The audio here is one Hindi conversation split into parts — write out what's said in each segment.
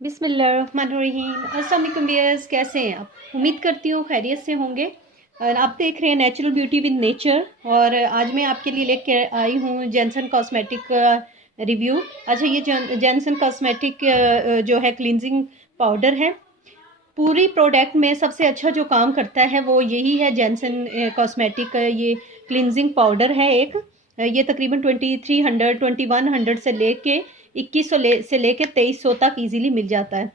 बिस्मिल्लाहिर्रहमानिर्रहीम। अस्सलाम वालेकुम व्यूअर्स, कैसे हैं आप? उम्मीद करती हूँ खैरियत से होंगे। और आप देख रहे हैं नेचुरल ब्यूटी विद नेचर। और आज मैं आपके लिए लेके आई हूँ जॉनसन कॉस्मेटिक रिव्यू। अच्छा, ये जॉनसन कॉस्मेटिक जो है क्लिनजिंग पाउडर है। पूरी प्रोडक्ट में सबसे अच्छा जो काम करता है वो यही है, जॉनसन कॉस्मेटिक ये क्लिनजिंग पाउडर है एक। ये तकरीबन 2300 2100 से लेके 2100 से लेके 2300 तक इजीली मिल जाता है।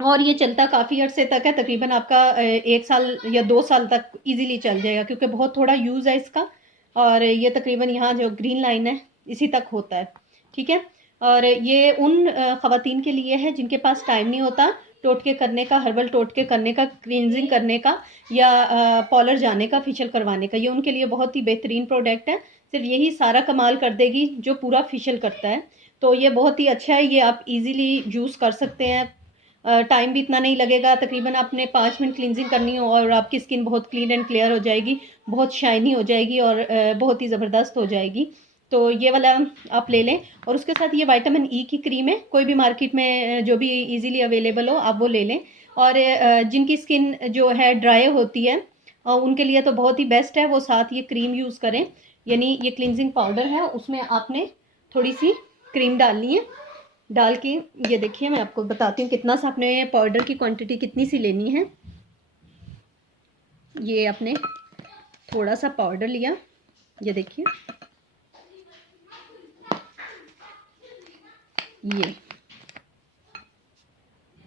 और ये चलता काफ़ी अर्से तक है, तकरीबन आपका 1 साल या 2 साल तक इजीली चल जाएगा, क्योंकि बहुत थोड़ा यूज़ है इसका। और ये तकरीबन यहाँ जो ग्रीन लाइन है इसी तक होता है, ठीक है। और ये उन ख़वातीन के लिए है जिनके पास टाइम नहीं होता टोटके करने का, हर्बल टोटके करने का, क्लींजिंग करने का, या पॉलर जाने का, फेशियल करवाने का। ये उनके लिए बहुत ही बेहतरीन प्रोडक्ट है। सिर्फ यही सारा कमाल कर देगी जो पूरा फेशियल करता है। तो ये बहुत ही अच्छा है, ये आप इजीली यूज़ कर सकते हैं। टाइम भी इतना नहीं लगेगा, तकरीबन आपने 5 मिनट क्लींजिंग करनी हो और आपकी स्किन बहुत क्लीन एंड क्लियर हो जाएगी, बहुत शाइनी हो जाएगी और बहुत ही ज़बरदस्त हो जाएगी। तो ये वाला आप ले लें। और उसके साथ ये विटामिन ई की क्रीम है, कोई भी मार्केट में जो भी इजीली अवेलेबल हो आप वो ले लें। और जिनकी स्किन जो है ड्राई होती है उनके लिए तो बहुत ही बेस्ट है, वो साथ ये क्रीम यूज़ करें। यानी ये क्लिनजिंग पाउडर है, उसमें आपने थोड़ी सी क्रीम डालनी है। डाल के ये देखिए, मैं आपको बताती हूँ कितना सा आपने पाउडर की क्वांटिटी कितनी सी लेनी है। ये आपने थोड़ा सा पाउडर लिया, ये देखिए, ये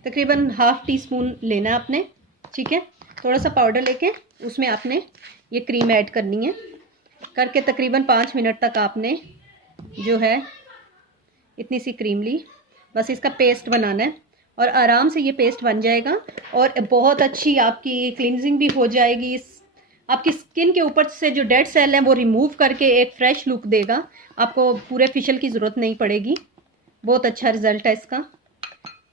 तकरीबन ½ टीस्पून लेना है आपने, ठीक है। थोड़ा सा पाउडर लेके उसमें आपने ये क्रीम ऐड करनी है। करके तकरीबन 5 मिनट तक आपने जो है इतनी सी क्रीम ली, बस इसका पेस्ट बनाना है। और आराम से ये पेस्ट बन जाएगा और बहुत अच्छी आपकी क्लिनजिंग भी हो जाएगी। आपकी स्किन के ऊपर से जो डेड सेल हैं वो रिमूव करके एक फ्रेश लुक देगा। आपको पूरे फेशियल की ज़रूरत नहीं पड़ेगी। बहुत अच्छा रिजल्ट है इसका।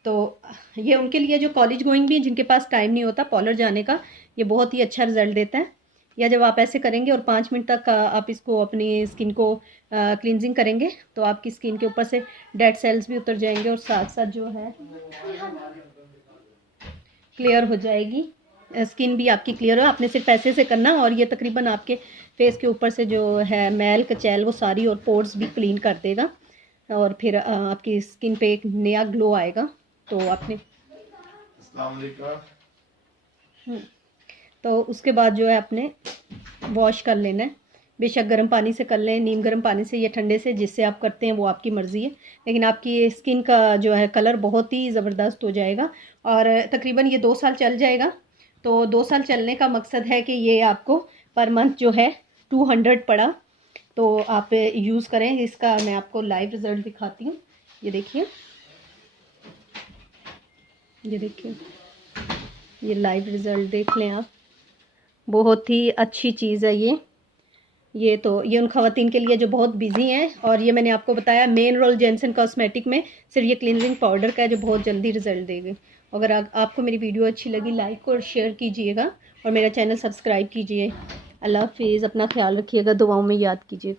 तो ये उनके लिए जो कॉलेज गोइंग भी हैं, जिनके पास टाइम नहीं होता पॉलर जाने का, ये बहुत ही अच्छा रिजल्ट देता है। या जब आप ऐसे करेंगे और 5 मिनट तक आप इसको अपनी स्किन को क्लींजिंग करेंगे तो आपकी स्किन के ऊपर से डेड सेल्स भी उतर जाएंगे और साथ साथ जो है क्लियर हो जाएगी। स्किन भी आपकी क्लियर हो, आपने सिर्फ ऐसे से करना। और ये तकरीबन आपके फेस के ऊपर से जो है मैल कचैल वो सारी और पोर्स भी क्लीन कर देगा। और फिर आपकी स्किन पे एक नया ग्लो आएगा। तो आपने तो उसके बाद जो है आपने वॉश कर लेना है। बेशक गर्म पानी से कर लें, नीम गर्म पानी से या ठंडे से, जिससे आप करते हैं वो आपकी मर्ज़ी है। लेकिन आपकी स्किन का जो है कलर बहुत ही ज़बरदस्त हो जाएगा और तकरीबन ये 2 साल चल जाएगा। तो 2 साल चलने का मकसद है कि ये आपको पर मंथ जो है 200 पड़ा। तो आप यूज़ करें इसका। मैं आपको लाइव रिज़ल्ट दिखाती हूँ। ये देखिए, ये देखिए, ये लाइव रिज़ल्ट देख लें आप। बहुत ही अच्छी चीज़ है ये तो ये उन ख़वातीन के लिए जो बहुत बिजी हैं। और ये मैंने आपको बताया मेन रोल जॉनसन कॉस्मेटिक में सिर्फ ये क्लींजिंग पाउडर का है जो बहुत जल्दी रिजल्ट देगी। अगर आपको मेरी वीडियो अच्छी लगी, लाइक और शेयर कीजिएगा और मेरा चैनल सब्सक्राइब कीजिए। अल्लाह हाफिज़, अपना ख्याल रखिएगा, दुआओं में याद कीजिएगा।